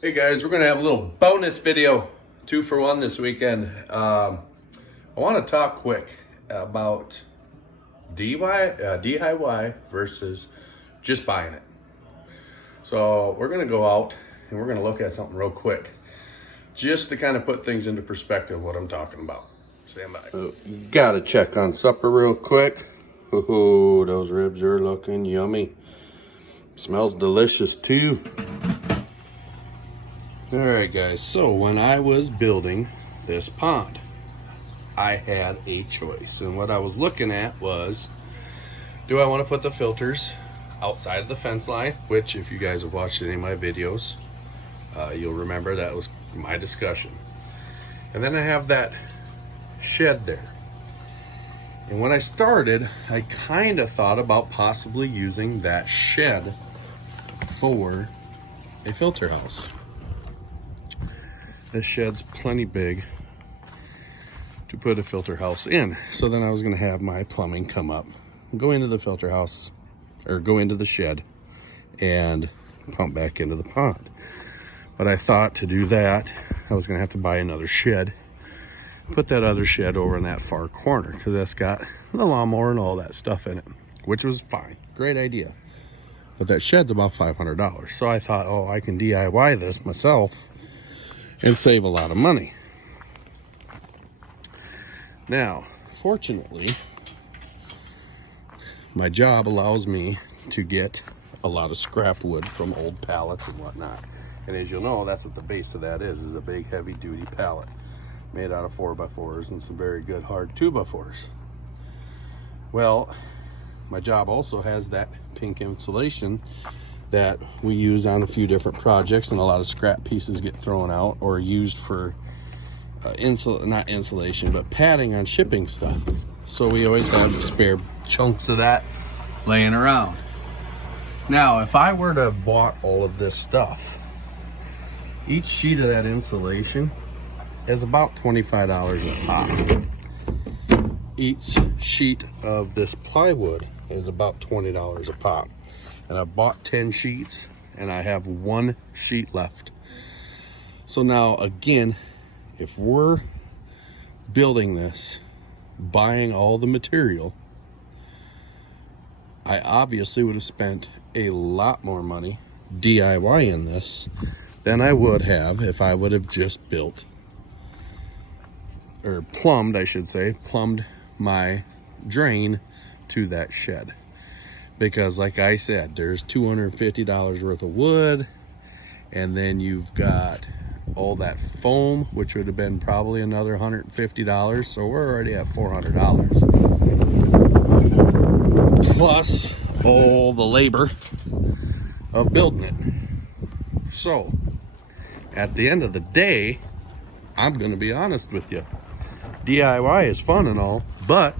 Hey guys, we're gonna have a little bonus video, 2-for-1 this weekend. I want to talk quick about DIY versus just buying it. So we're gonna go out and we're gonna look at something real quick, just to kind of put things into perspective what I'm talking about. Stand by. Gotta check on supper real quick. Ooh, those ribs are looking yummy. Smells delicious too. All right, guys, so when I was building this pond, I had a choice. And what I was looking at was, do I want to put the filters outside of the fence line? Which, if you guys have watched any of my videos, you'll remember that was my discussion. And then I have that shed there. And when I started, I kind of thought about possibly using that shed for a filter house. This shed's plenty big to put a filter house in. So then I was gonna have my plumbing come up, go into the filter house, or go into the shed and pump back into the pond. But I thought to do that, I was gonna have to buy another shed, put that other shed over in that far corner, because that's got the lawnmower and all that stuff in it, which was fine, great idea. But that shed's about $500. So I thought, oh, I can DIY this myself and save a lot of money. Now, fortunately, my job allows me to get a lot of scrap wood from old pallets and whatnot. And as you'll know, that's what the base of that is a big heavy duty pallet made out of 4x4s and some very good hard 2x4s. Well, my job also has that pink insulation that we use on a few different projects, and a lot of scrap pieces get thrown out or used for not insulation, but padding on shipping stuff. So we always have spare chunks of that laying around. Now, if I were to have bought all of this stuff, each sheet of that insulation is about $25 a pop. Each sheet of this plywood is about $20 a pop. And I bought 10 sheets and I have 1 sheet left. So now again, if we're building this, buying all the material, I obviously would have spent a lot more money DIYing this than I would have if I would have just built, or plumbed, I should say, plumbed my drain to that shed. Because like I said, there's $250 worth of wood, and then you've got all that foam, which would have been probably another $150. So we're already at $400. Plus all the labor of building it. So at the end of the day, I'm gonna be honest with you. DIY is fun and all, but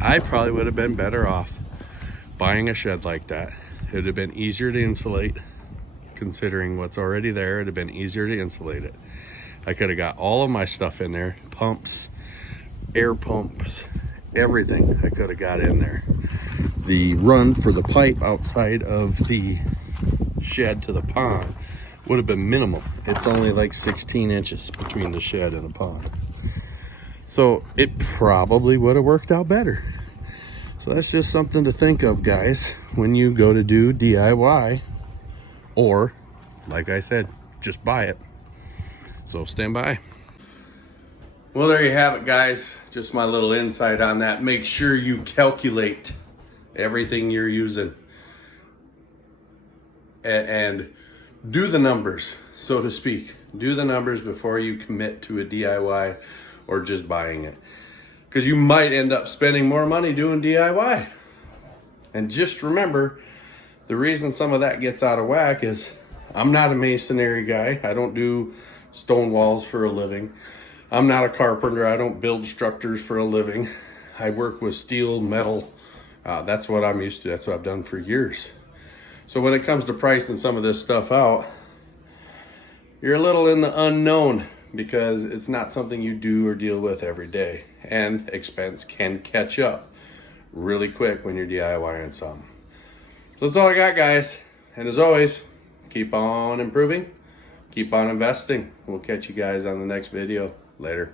I probably would have been better off buying a shed like that. It would have been easier to insulate, considering what's already there. It'd have been easier to insulate it. I could have got all of my stuff in there, pumps, air pumps, everything I could have got in there. The run for the pipe outside of the shed to the pond would have been minimal. It's only like 16 inches between the shed and the pond. So it probably would have worked out better. So that's just something to think of, guys, when you go to do DIY, or like I said, just buy it. So stand by. Well, there you have it, guys. Just my little insight on that. Make sure you calculate everything you're using and do the numbers, so to speak. Do the numbers before you commit to a DIY or just buying it. Because you might end up spending more money doing DIY. And just remember, the reason some of that gets out of whack is I'm not a masonry guy. I don't do stone walls for a living. I'm not a carpenter. I don't build structures for a living. I work with steel, metal. That's what I'm used to. That's what I've done for years. So when it comes to pricing some of this stuff out, you're a little in the unknown, because it's not something you do or deal with every day, and expense can catch up really quick when you're DIYing something. So that's all I got, guys. And as always, keep on improving, keep on investing. We'll catch you guys on the next video. Later.